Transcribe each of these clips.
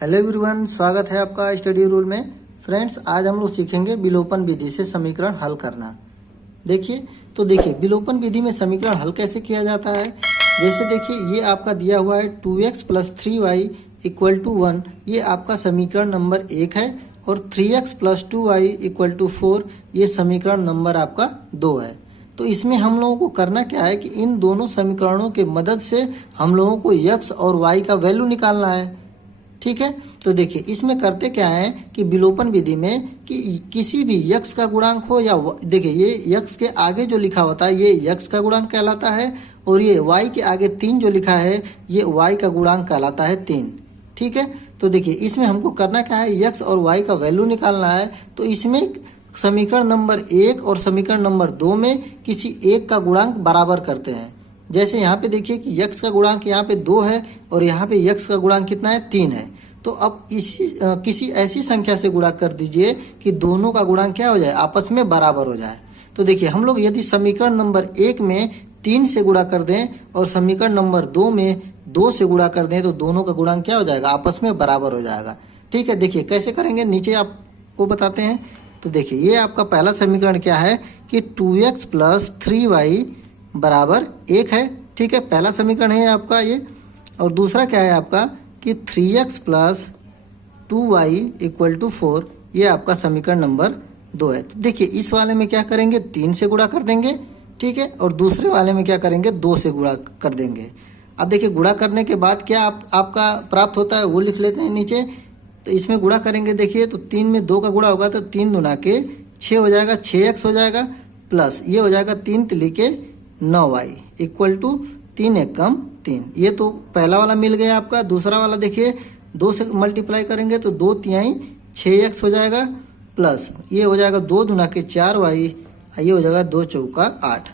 Hello everyone, स्वागत है आपका स्टडी रूल में। फ्रेंड्स, आज हम लोग सीखेंगे विलोपन विधि से समीकरण हल करना। देखिए विलोपन विधि में समीकरण हल कैसे किया जाता है। जैसे देखिए, ये आपका दिया हुआ है 2x + 3y = 1, ये आपका समीकरण नंबर 1 है। और 3x + 2y = 4, ये समीकरण नंबर आपका 2 है। तो इसमें हम लोगों को करना क्या है कि इन दोनों समीकरणों के मदद से हम लोगों को x और y का वैल्यू निकालना है। ठीक है, तो देखिए इसमें करते क्या है कि विलोपन विधि में कि किसी भी x का गुणांक हो या देखिए ये x के आगे जो लिखा होता है ये x का गुणांक कहलाता है, और ये y के आगे 3 जो लिखा है ये y का गुणांक कहलाता है 3। ठीक है, तो देखिए इसमें हमको करना क्या है, x और y का वैल्यू निकालना है। तो इसमें समीकरण नंबर 1 और समीकरण नंबर 2 में किसी एक का गुणांक बराबर करते हैं। जैसे यहाँ पे देखिए कि x का गुणांक यहाँ पे 2 है और यहाँ पे x का गुणांक कितना है, 3 है। तो अब किसी ऐसी संख्या से गुणा कर दीजिए कि दोनों का गुणांक क्या हो जाए, आपस में बराबर हो जाए। तो देखिए हम लोग यदि समीकरण नंबर 1 में 3 से गुणा कर दें और समीकरण नंबर 2 में 2 से गुणा कर दें तो दोनों का गुणांक क्या हो जाएगा, आपस में बराबर हो जाएगा। ठीक है, देखिए कैसे करेंगे, नीचे आपको बताते हैं। तो देखिए ये आपका पहला समीकरण क्या है कि 2x + 3y = 1 है। ठीक है, पहला समीकरण है आपका ये। और दूसरा क्या है आपका कि 3x + 2y = 4, ये आपका समीकरण नंबर 2 है। तो देखिए इस वाले में क्या करेंगे, 3 से गुणा कर देंगे। ठीक है, और दूसरे वाले में क्या करेंगे, 2 से गुणा कर देंगे। अब देखिए गुणा करने के बाद क्या आपका प्राप्त होता है वो लिख लेते हैं नीचे। तो इसमें गुणा करेंगे, देखिए तो 3 में 2 का गुणा होगा तो 3 दूना के 6 हो जाएगा, 6x हो जाएगा, प्लस ये हो जाएगा 3 तिली के 9y = 3 एकम 3। ये तो पहला वाला मिल गया आपका। दूसरा वाला देखिए 2 से मल्टीप्लाई करेंगे तो 2 तिहाई 6x हो जाएगा, प्लस ये हो जाएगा 2 दूना के 4y, ये हो जाएगा 2 चौका 8।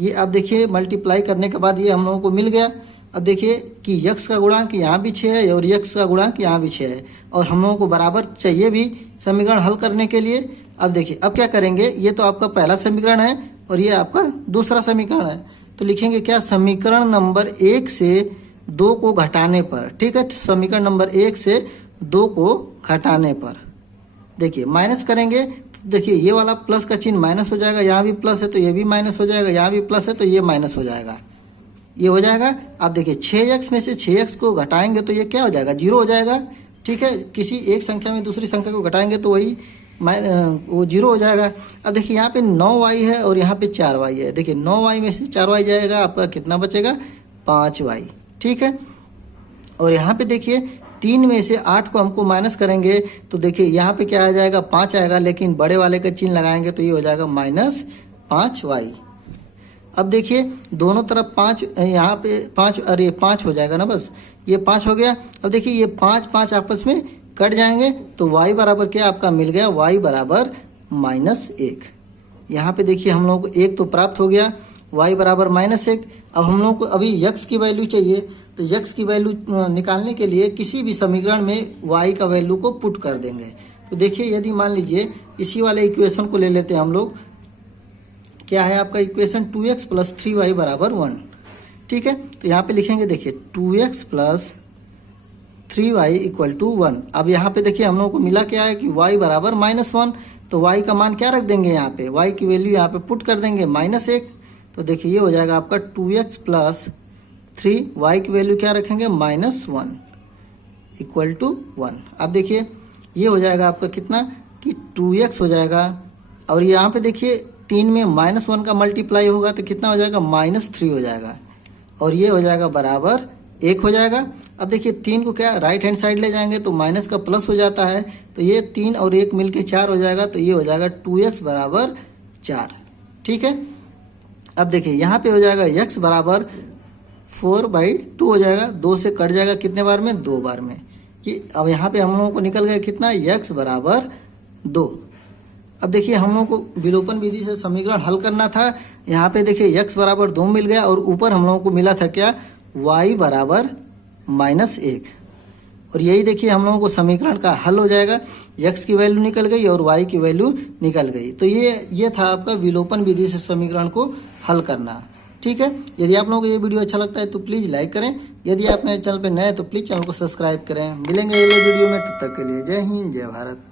ये अब देखिए मल्टीप्लाई करने के बाद ये हम लोगों को मिल गया। अब देखिए कि x का गुणांक यहाँ भी 6 है और x का गुणांक यहाँ भी 6 है, और हम लोगों को बराबर चाहिए भी समीकरण हल करने के लिए। अब देखिए अब क्या करेंगे, ये तो आपका पहला समीकरण है और ये आपका दूसरा समीकरण है। तो लिखेंगे क्या, समीकरण नंबर 1 से 2 को घटाने पर। ठीक है, समीकरण नंबर 1 से 2 को घटाने पर देखिए माइनस करेंगे। तो देखिए ये वाला प्लस का चिन्ह माइनस हो जाएगा, यहाँ भी प्लस है तो ये भी माइनस हो जाएगा, यहाँ भी प्लस है तो ये माइनस हो जाएगा, ये हो जाएगा। अब देखिए 6x में से 6x को घटाएंगे तो ये क्या हो जाएगा, 0 हो जाएगा। ठीक है, किसी एक संख्या में दूसरी संख्या को घटाएंगे तो वही वो 0 हो जाएगा। अब देखिए यहाँ पे 9y है और यहाँ पे 4y है। देखिए 9y में से 4y जाएगा, आपका कितना बचेगा, 5y। ठीक है, और यहाँ पे देखिए 3 में से 8 को हमको माइनस करेंगे तो देखिए यहाँ पे क्या आ जाएगा, 5 आएगा, लेकिन बड़े वाले का चिन्ह लगाएंगे तो ये हो जाएगा -5y। अब देखिए दोनों तरफ 5, यहाँ पे 5, अरे 5 हो जाएगा ना, बस ये 5 हो गया। अब देखिए ये 5 आपस में कट जाएंगे तो y बराबर क्या आपका मिल गया, y बराबर -1। यहाँ पे देखिए हम लोगों को 1 तो प्राप्त हो गया, y बराबर -1। अब हम लोगों को अभी x की वैल्यू चाहिए, तो x की वैल्यू निकालने के लिए किसी भी समीकरण में y का वैल्यू को पुट कर देंगे। तो देखिए यदि मान लीजिए इसी वाले इक्वेशन को ले लेते हैं हम लोग, क्या है आपका इक्वेशन, 2x + 3y = 1। ठीक है, तो यहाँ पे लिखेंगे देखिए 2x + 3y = 1। अब यहाँ पे देखिए हम लोगों को मिला क्या है कि y बराबर -1, तो y का मान क्या रख देंगे, यहाँ पे y की वैल्यू यहाँ पे पुट कर देंगे -1। तो देखिए ये हो जाएगा आपका 2x + 3y की वैल्यू क्या रखेंगे, -1 = 1। अब देखिए ये हो जाएगा आपका कितना कि 2x हो जाएगा, और यहाँ पे देखिए 3 में -1 का मल्टीप्लाई होगा तो कितना हो जाएगा, -3 हो जाएगा, और ये हो जाएगा बराबर 1 हो जाएगा। अब देखिए 3 को क्या राइट हैंड साइड ले जाएंगे तो माइनस का प्लस हो जाता है, तो ये 3 और 1 मिलके 4 हो जाएगा, तो ये हो जाएगा 2x बराबर 4। ठीक है, अब देखिए यहाँ पे हो जाएगा x बराबर 4/2 हो जाएगा, 2 से कट जाएगा कितने बार में, 2 बार में। कि अब यहाँ पे हम लोगों को निकल गया कितना, x बराबर 2। अब देखिए हम लोगों को विलोपन विधि से समीकरण हल करना था। यहाँ पे देखिए x बराबर 2 मिल गया, और ऊपर हम लोगों को मिला था क्या, y बराबर -1। और यही देखिए हम लोगों को समीकरण का हल हो जाएगा, x की वैल्यू निकल गई और y की वैल्यू निकल गई। तो ये था आपका विलोपन विधि से समीकरण को हल करना। ठीक है। यदि आप लोगों को ये वीडियो अच्छा लगता है तो प्लीज़ लाइक करें। यदि आप मेरे चैनल पर नए हैं तो प्लीज़ चैनल को सब्सक्राइब करें। मिलेंगे अगले वीडियो में, तब तक के लिए जय हिंद जय भारत।